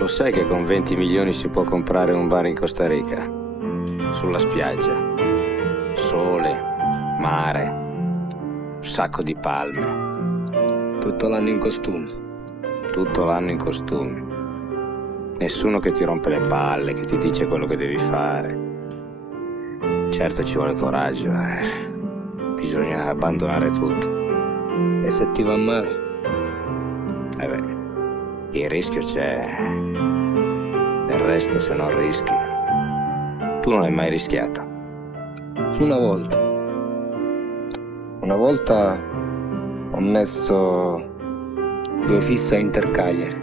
Lo sai che con 20 milioni si può comprare un bar in Costa Rica? Sulla spiaggia. Sole, mare, un sacco di palme. Tutto l'anno in costume. Tutto l'anno in costume. Nessuno che ti rompe le palle, che ti dice quello che devi fare. Certo ci vuole coraggio, bisogna abbandonare tutto. E se ti va male? Il rischio c'è. Del resto se non rischi. Tu non hai mai rischiato? Una volta. Una volta ho messo 2 fisse a Intercagliari.